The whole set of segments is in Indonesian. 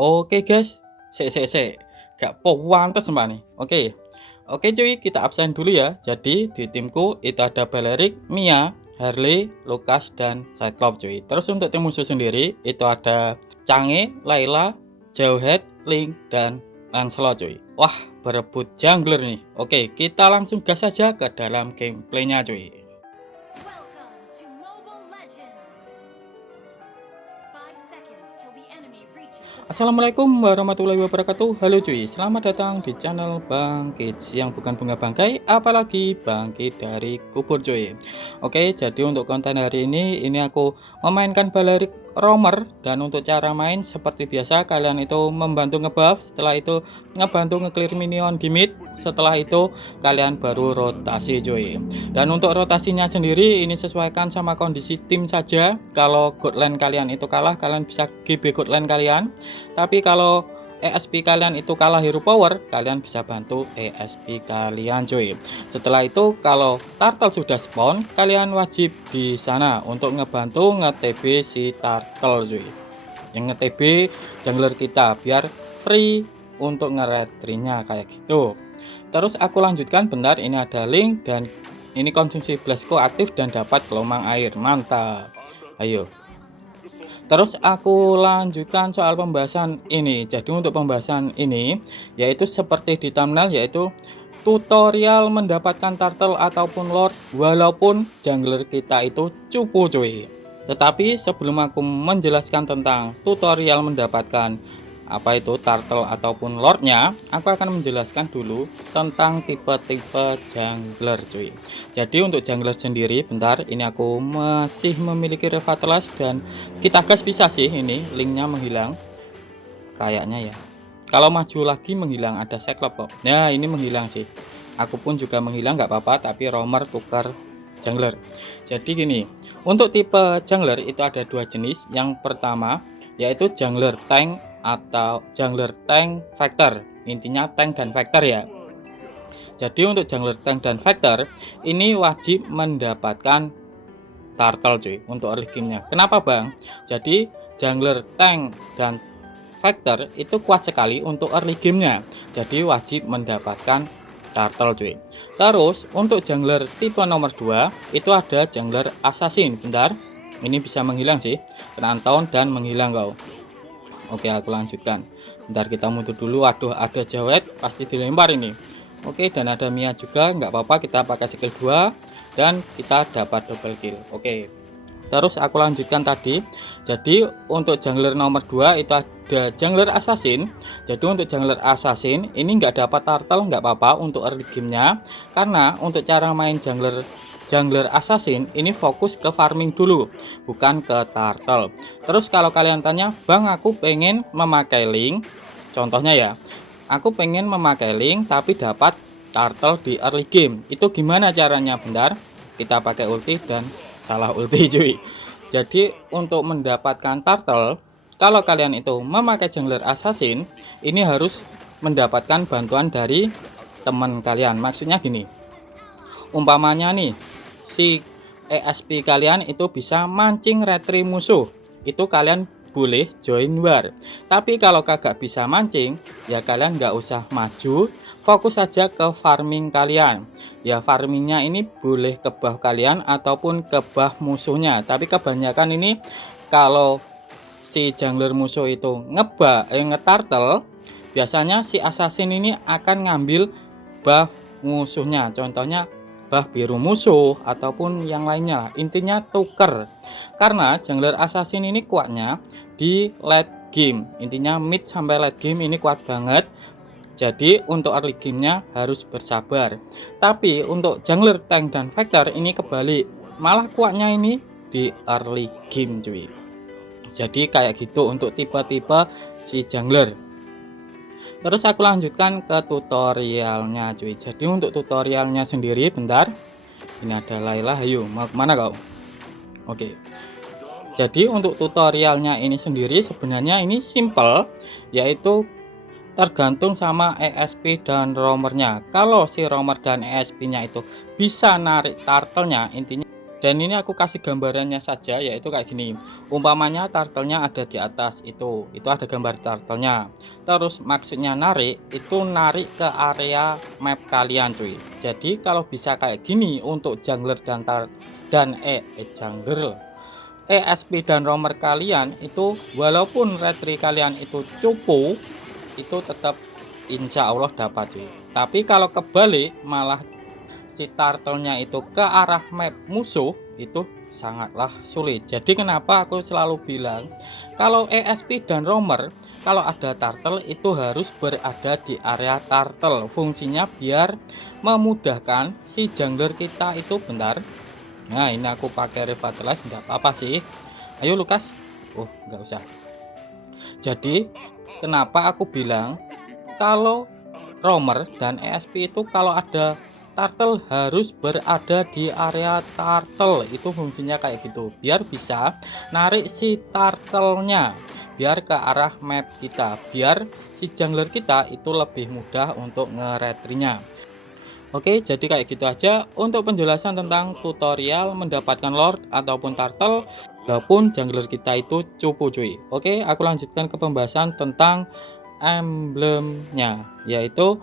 Oke guys, gak pantes mbak nih. Oke cuy, kita absen dulu ya. Jadi di timku itu ada Balerik, Mia, Harley, Lucas, dan Cyclops cuy. Terus untuk tim musuh sendiri itu ada Change, Layla, Jawhead, Link, dan Lancelot cuy. Wah, berebut jungler nih. Oke, kita langsung gas saja ke dalam gameplaynya cuy. Welcome to Mobile Legends. 5 seconds till the enemy reaches the Assalamualaikum warahmatullahi wabarakatuh. Halo cuy, selamat datang di channel Bang Kids yang bukan bunga bangkai, apalagi bangkit dari kubur cuy. Oke, jadi untuk konten hari ini aku memainkan Balerik roamer, dan untuk cara main seperti biasa kalian itu membantu ngebuff, setelah itu ngebantu ngeclear minion di mid, setelah itu kalian baru rotasi cuy. Dan untuk rotasinya sendiri ini sesuaikan sama kondisi tim saja. Kalau god lane kalian itu kalah, kalian bisa GB god lane kalian. Tapi kalau ESP kalian itu kalah hero power, kalian bisa bantu ESP kalian cuy. Setelah itu kalau turtle sudah spawn, kalian wajib di sana untuk ngebantu nge-TB si turtle cuy. Yang nge-TB jungler kita biar free untuk nge-retrinya kayak gitu. Terus aku lanjutkan bentar, ini ada Link dan ini konsumsi blastku aktif dan dapat gelombang air. Mantap. Ayo. Terus aku lanjutkan soal pembahasan ini. Jadi untuk pembahasan ini yaitu seperti di thumbnail, yaitu tutorial mendapatkan turtle ataupun lord walaupun jungler kita itu cupu cuy. Tetapi sebelum aku menjelaskan tentang tutorial mendapatkan apa itu turtle ataupun lordnya, aku akan menjelaskan dulu tentang tipe-tipe jungler cuy. Jadi untuk jungler sendiri, bentar, ini aku masih memiliki Revatelas dan kita gas bisa sih. Ini linknya menghilang kayaknya ya. Kalau maju lagi menghilang, ada Cyclops kok. Nah ini menghilang sih, aku pun juga menghilang, nggak apa-apa, tapi roamer tukar jungler. Jadi gini, untuk tipe jungler itu ada dua jenis. Yang pertama yaitu jungler tank atau jungler tank factor, intinya tank dan factor ya. Jadi untuk jungler tank dan factor ini wajib mendapatkan turtle cuy untuk early game-nya. Kenapa bang? Jadi jungler tank dan factor itu kuat sekali untuk early game-nya, jadi wajib mendapatkan turtle cuy. Terus untuk jungler tipe nomor 2 itu ada jungler assassin. Bentar, ini bisa menghilang sih, kena tahun dan menghilang kau. Oke, aku lanjutkan. Bentar, kita mundur dulu. Aduh, ada Jawet pasti dilempar ini. Oke, dan ada Mia juga, nggak apa-apa, kita pakai skill 2 dan kita dapat double kill. Oke, terus aku lanjutkan tadi. Jadi untuk jungler nomor 2 itu ada jungler assassin. Jadi untuk jungler assassin ini nggak dapat turtle, nggak apa-apa untuk early game-nya, karena untuk cara main jungler assassin ini fokus ke farming dulu, bukan ke turtle. Terus kalau kalian tanya, bang aku pengen memakai Link, contohnya ya, aku pengen memakai Link tapi dapat turtle di early game, itu gimana caranya? Bentar, kita pakai ulti dan salah ulti cuy. Jadi untuk mendapatkan turtle, kalau kalian itu memakai jungler assassin, ini harus mendapatkan bantuan dari teman kalian. Maksudnya gini, umpamanya nih si ESP kalian itu bisa mancing retri musuh, itu kalian boleh join war. Tapi kalau kagak bisa mancing, ya kalian nggak usah maju, fokus saja ke farming kalian. Ya farmingnya ini boleh ke buff kalian ataupun ke buff musuhnya, tapi kebanyakan ini kalau si jungler musuh itu ngeturtle, biasanya si assassin ini akan ngambil buff musuhnya, contohnya buff biru musuh ataupun yang lainnya. Intinya tuker, karena jungler assassin ini kuatnya di late game, intinya mid sampai late game ini kuat banget. Jadi untuk early gamenya harus bersabar. Tapi untuk jungler tank dan factor ini kebalik, malah kuatnya ini di early game cuy. Jadi kayak gitu untuk tipe-tipe si jungler. Terus aku lanjutkan ke tutorialnya cuy. Jadi untuk tutorialnya sendiri, bentar, ini ada Layla, ayo mau kemana kau? Oke, jadi untuk tutorialnya ini sendiri sebenarnya ini simple, yaitu tergantung sama ESP dan roamernya. Kalau si roamer dan ESP nya itu bisa narik turtle-nya, intinya Dan ini aku kasih gambarannya saja, yaitu kayak gini. Umpamanya turtle-nya ada di atas itu ada gambar turtle-nya. Terus maksudnya narik itu narik ke area map kalian cuy. Jadi kalau bisa kayak gini untuk jungler jungler ESP dan roamer kalian itu, walaupun retri kalian itu cupu, itu tetap insya Allah dapat cuy. Tapi kalau kebalik malah si turtle-nya itu ke arah map musuh, itu sangatlah sulit. Jadi kenapa aku selalu bilang kalau ESP dan roamer, kalau ada turtle itu harus berada di area turtle. Fungsinya biar memudahkan si jungler kita itu. Bentar, nah ini aku pakai revitalize, enggak apa-apa sih. Ayo Lukas. Oh nggak usah. Jadi kenapa aku bilang kalau roamer dan ESP itu kalau ada turtle harus berada di area turtle. Itu fungsinya kayak gitu, biar bisa narik si turtle-nya biar ke arah map kita, biar si jungler kita itu lebih mudah untuk ngeretrinya. Oke, jadi kayak gitu aja untuk penjelasan tentang tutorial mendapatkan lord ataupun turtle walaupun jungler kita itu cupu cuy. Oke, aku lanjutkan ke pembahasan tentang emblemnya, yaitu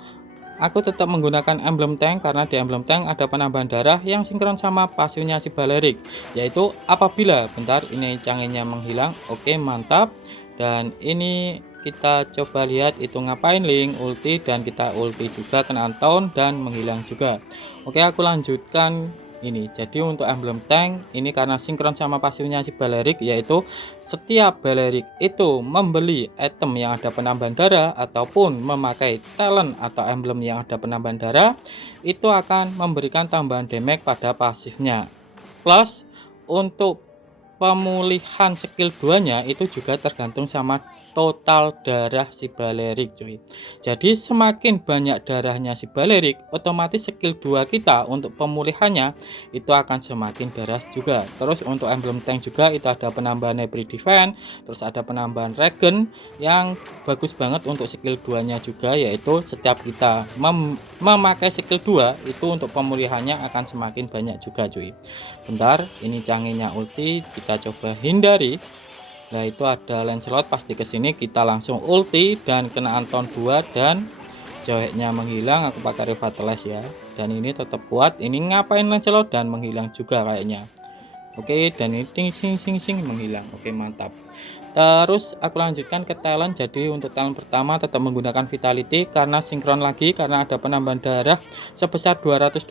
aku tetap menggunakan emblem tank karena di emblem tank ada penambahan darah yang sinkron sama pasifnya si Balerik, yaitu apabila bentar ini canggihnya menghilang. Oke, mantap. Dan ini kita coba lihat itu ngapain link ulti, dan kita ulti juga kena taunt dan menghilang juga. Oke, aku lanjutkan ini. Jadi untuk emblem tank ini karena sinkron sama pasifnya si Balerik, yaitu setiap Balerik itu membeli item yang ada penambahan darah ataupun memakai talent atau emblem yang ada penambahan darah, itu akan memberikan tambahan damage pada pasifnya. Plus untuk pemulihan skill 2 nya itu juga tergantung sama total darah si Balerik cuy. Jadi semakin banyak darahnya si Balerik, otomatis skill 2 kita untuk pemulihannya itu akan semakin deras juga. Terus untuk emblem tank juga itu ada penambahan hybrid defense, terus ada penambahan regen yang bagus banget untuk skill 2 nya juga, yaitu setiap kita memakai skill 2 itu untuk pemulihannya akan semakin banyak juga cuy. Bentar, ini canggihnya ulti kita coba hindari. Nah itu ada Lancelot, pasti kesini kita langsung ulti dan kena Anton 2 dan jauhnya menghilang. Aku pakai revitalize ya, dan ini tetap kuat. Ini ngapain Lancelot dan menghilang juga kayaknya. Oke, dan ini ting sing menghilang. Oke, mantap. Terus aku lanjutkan ke talent. Jadi untuk talent pertama tetap menggunakan vitality karena sinkron lagi, karena ada penambahan darah sebesar 225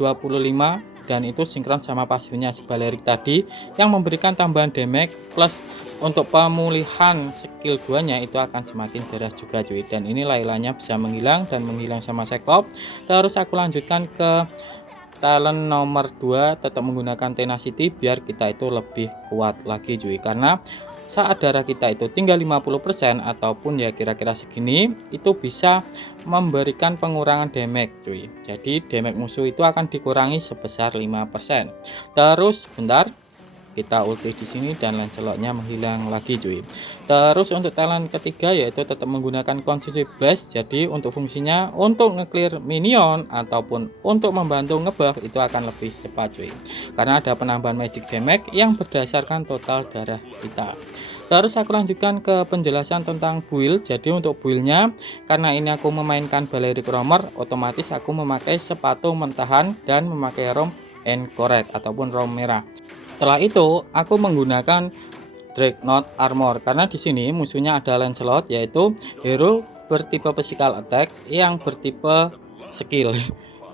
dan itu sinkron sama pasifnya si Balerik tadi yang memberikan tambahan damage. Plus untuk pemulihan skill 2 nya itu akan semakin deras juga cuy. Dan ini Lailanya bisa menghilang dan menghilang sama Cyclops. Terus aku lanjutkan ke talent nomor 2, tetap menggunakan tenacity biar kita itu lebih kuat lagi cuy. Karena saat darah kita itu tinggal 50% ataupun ya kira-kira segini, itu bisa memberikan pengurangan damage cuy. Jadi damage musuh itu akan dikurangi sebesar 5%. Terus bentar, kita ulti di sini dan Lancelotnya menghilang lagi cuy. Terus untuk talent ketiga yaitu tetap menggunakan Consume Blast. Jadi untuk fungsinya untuk nge-clear minion ataupun untuk membantu ngebuff itu akan lebih cepat cuy, karena ada penambahan magic damage yang berdasarkan total darah kita. Terus aku lanjutkan ke penjelasan tentang build. Jadi untuk buildnya, karena ini aku memainkan Balerik roamer, otomatis aku memakai sepatu mentahan dan memakai rom encourage ataupun rom merah. Setelah itu aku menggunakan Dreadnought armor karena di sini musuhnya ada Lancelot, yaitu hero bertipe physical attack yang bertipe skill.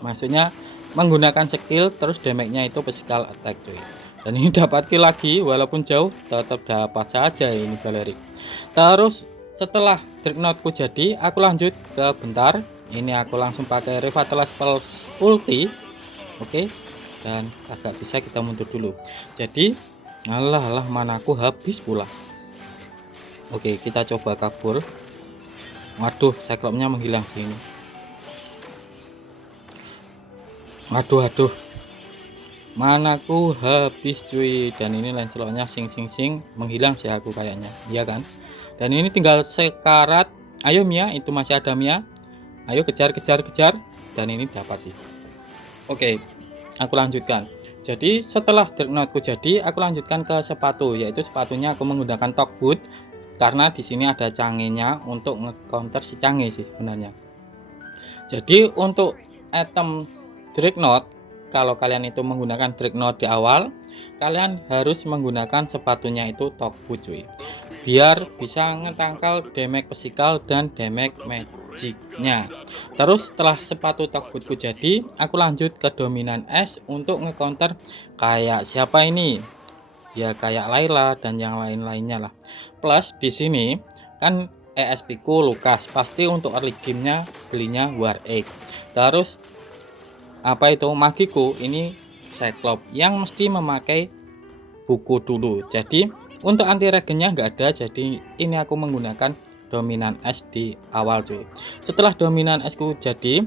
Maksudnya menggunakan skill terus damage-nya itu physical attack cuy. Dan ini dapat kill lagi walaupun jauh, tetap dapat saja ini Balerik. Terus setelah Dreadnoughtku jadi, aku lanjut ke bentar. Ini aku langsung pakai Revitalize Pulse ulti. Oke. Dan agak bisa kita mundur dulu. Jadi alah mana aku habis pula. Oke, kita coba kabur. Waduh, Cyclops-nya menghilang sini. Aduh, manaku habis cuy. Dan ini Lancelot-nya sing menghilang sih aku kayaknya, iya kan. Dan ini tinggal sekarat. Ayo Mia, itu masih ada Mia. Ayo kejar. Dan ini dapat sih. Oke, aku lanjutkan. Jadi setelah Dreadnoughtku jadi, aku lanjutkan ke sepatu, yaitu sepatunya aku menggunakan Talk Boot karena di sini ada cangenya untuk nge-counter si cange sih sebenarnya. Jadi untuk item Dreadnought, kalau kalian itu menggunakan Dreadnought di awal, kalian harus menggunakan sepatunya itu Talk Boot cuy, biar bisa ngetangkal damage physical dan damage magicnya. Terus setelah sepatu Talk Bootku jadi, aku lanjut ke dominan es untuk ngecounter kayak siapa ini, ya kayak Layla dan yang lain-lainnya lah. Plus di sini kan ESP ku Lukas, pasti untuk early gamenya belinya War Egg. Terus apa itu magiku ini Cyclops yang mesti memakai buku dulu. Jadi untuk anti regennya nggak ada, jadi ini aku menggunakan dominan es di awal cuy. Setelah dominan esku jadi,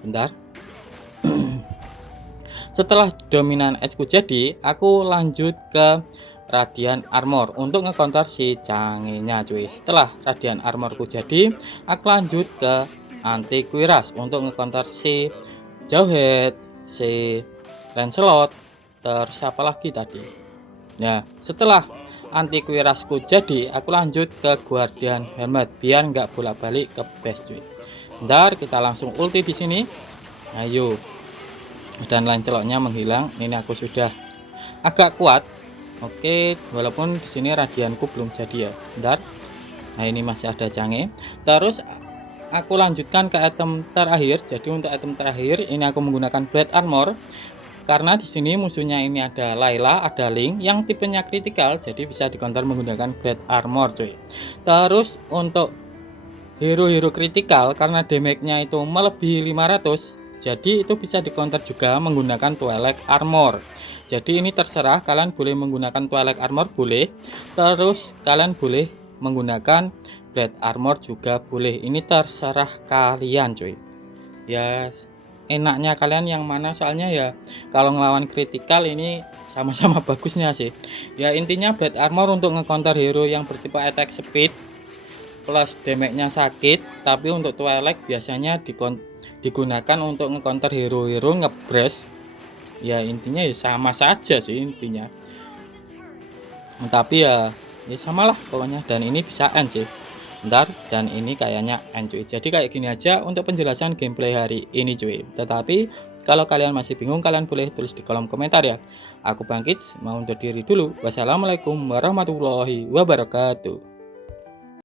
bentar. Setelah dominan esku jadi, aku lanjut ke Radiant Armor untuk ngecounter si cangenya cuy. Setelah Radiant Armorku jadi, aku lanjut ke anti Kuiras untuk ngecounter si Jauhead, si Lancelot, terus apa lagi tadi. Nah, setelah anti Kuirasku jadi, aku lanjut ke Guardian Helmet biar nggak bolak-balik ke base cuy. Bentar, kita langsung ulti di sini. Ayo. Dan Lancelotnya menghilang. Ini aku sudah agak kuat. Oke, walaupun di sini radianku belum jadi ya. Bentar. Nah, ini masih ada cange. Terus aku lanjutkan ke item terakhir. Jadi untuk item terakhir ini aku menggunakan Blade Armor karena di sini musuhnya ini ada Layla, ada Link yang tipenya kritikal, jadi bisa dikonter menggunakan Blade Armor cuy. Terus untuk hero-hero kritikal karena damage-nya itu melebihi 500, jadi itu bisa dikonter juga menggunakan Twilight Armor. Jadi ini terserah, kalian boleh menggunakan Twilight Armor boleh, terus kalian boleh menggunakan Blade Armor juga boleh. Ini terserah kalian cuy. Ya enaknya kalian yang mana, soalnya ya kalau ngelawan kritikal ini sama-sama bagusnya sih. Ya intinya Blade Armor untuk ngecounter hero yang bertipe attack speed plus damage-nya sakit, tapi untuk Twilight biasanya digunakan untuk ngecounter hero-hero ngebreast. Ya intinya ya sama saja sih intinya. Tapi ya samalah pokoknya, dan ini bisa end sih. Bentar, dan ini kayaknya end cuy. Jadi kayak gini aja untuk penjelasan gameplay hari ini cuy. Tetapi kalau kalian masih bingung, kalian boleh tulis di kolom komentar ya. Aku Bang Kids mau undur diri dulu. Wassalamualaikum warahmatullahi wabarakatuh.